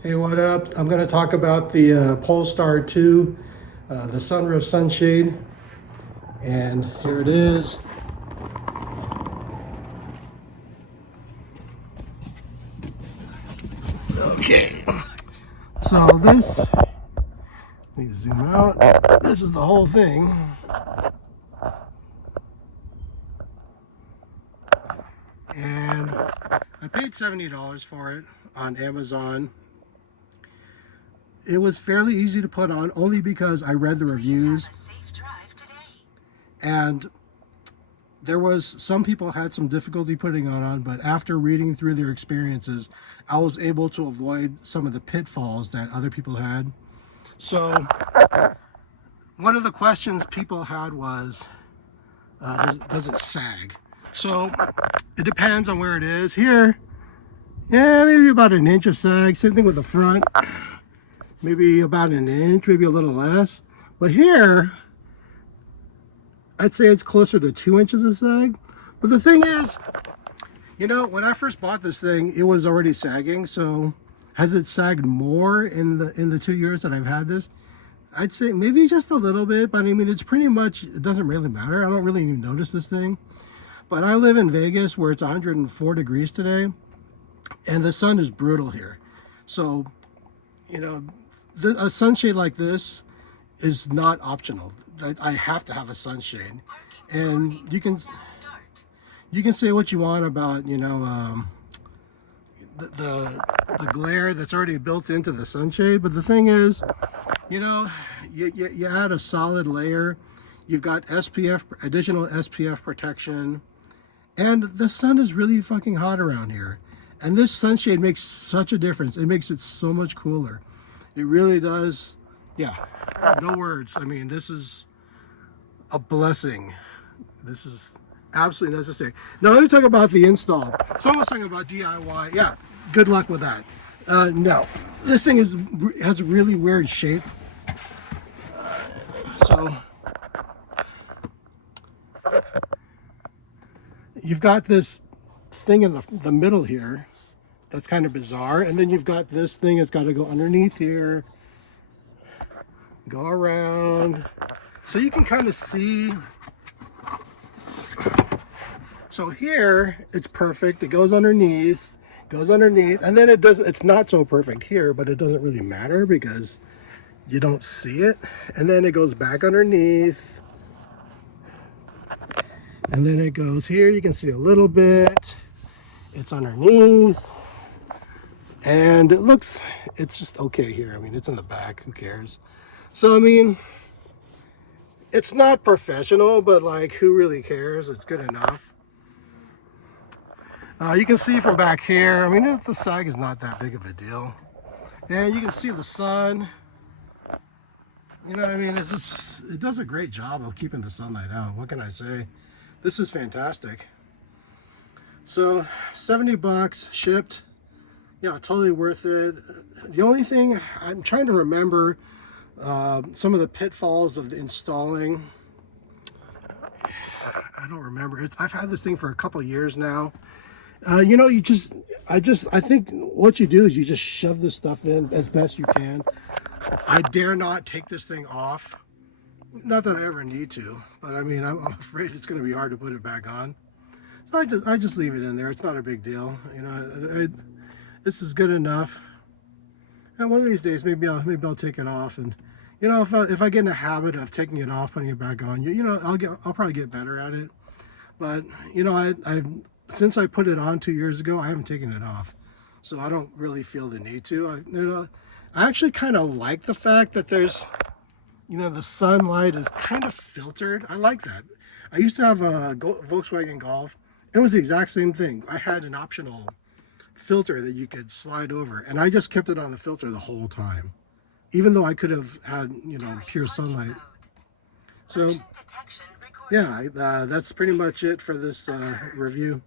Hey, what up? I'm going to talk about the Polestar 2, the sunroof sunshade, and here it is. Okay, so this, let me zoom out. This is the whole thing, and I paid $70 for it on Amazon. It was fairly easy to put on only because I read the reviews, and there was some people had some difficulty putting it on, but after reading through their experiences, I was able to avoid some of the pitfalls that other people had. So one of the questions people had was, does it sag? So it depends on where it is. Here, yeah, maybe about an inch of sag. Same thing with the front, maybe about an inch, maybe a little less. But here, I'd say it's closer to 2 inches of sag. But the thing is, you know, when I first bought this thing, it was already sagging. So has it sagged more in the 2 years that I've had this? I'd say maybe just a little bit, but I mean, it's pretty much, it doesn't really matter. I don't really even notice this thing. But I live in Vegas where it's 104 degrees today, and the sun is brutal here. So, you know, a sunshade like this is not optional. I have to have a sunshade. And you can say what you want about, you know, the glare that's already built into the sunshade, but the thing is, you know, you add a solid layer. You've got SPF, additional SPF protection, and the sun is really fucking hot around here. And this sunshade makes such a difference. It makes it so much cooler. It really does. Yeah, no words. I mean, this is a blessing. This is absolutely necessary. Now let me talk about the install. Someone was talking about DIY. Yeah, good luck with that. No, this thing has a really weird shape. So you've got this thing in the middle here that's kind of bizarre, and then you've got this thing that's got to go underneath here, go around, so you can kind of see. So here it's perfect, it goes underneath, and then it's not so perfect here, but it doesn't really matter because you don't see it. And then it goes back underneath, and then it goes here, you can see a little bit, it's underneath, and it's just okay here. I mean, it's in the back, who cares? So I mean, it's not professional, but like, who really cares? It's good enough. You can see from back here, I mean, the sag is not that big of a deal. And you can see the sun. You know, I mean, it does a great job of keeping the sunlight out. What can I say? This is fantastic. So, 70 bucks shipped. Yeah, totally worth it. The only thing, I'm trying to remember some of the pitfalls of the installing. I don't remember. I've had this thing for a couple years now. You know, I think what you do is you just shove this stuff in as best you can. I dare not take this thing off. Not that I ever need to, but I mean, I'm afraid it's going to be hard to put it back on. So I just leave it in there. It's not a big deal. You know, this is good enough. And one of these days, maybe I'll take it off. And you know, if I get in the habit of taking it off, putting it back on, you know, I'll probably get better at it. But you know, since I put it on 2 years ago, I haven't taken it off, so I don't really feel the need to. You know, I actually kind of like the fact that there's, you know, the sunlight is kind of filtered. I like that. I used to have a Volkswagen Golf. It was the exact same thing. I had an optional filter that you could slide over, and I just kept it on the filter the whole time, even though I could have had, you know, pure sunlight. So yeah, that's pretty much it for this review.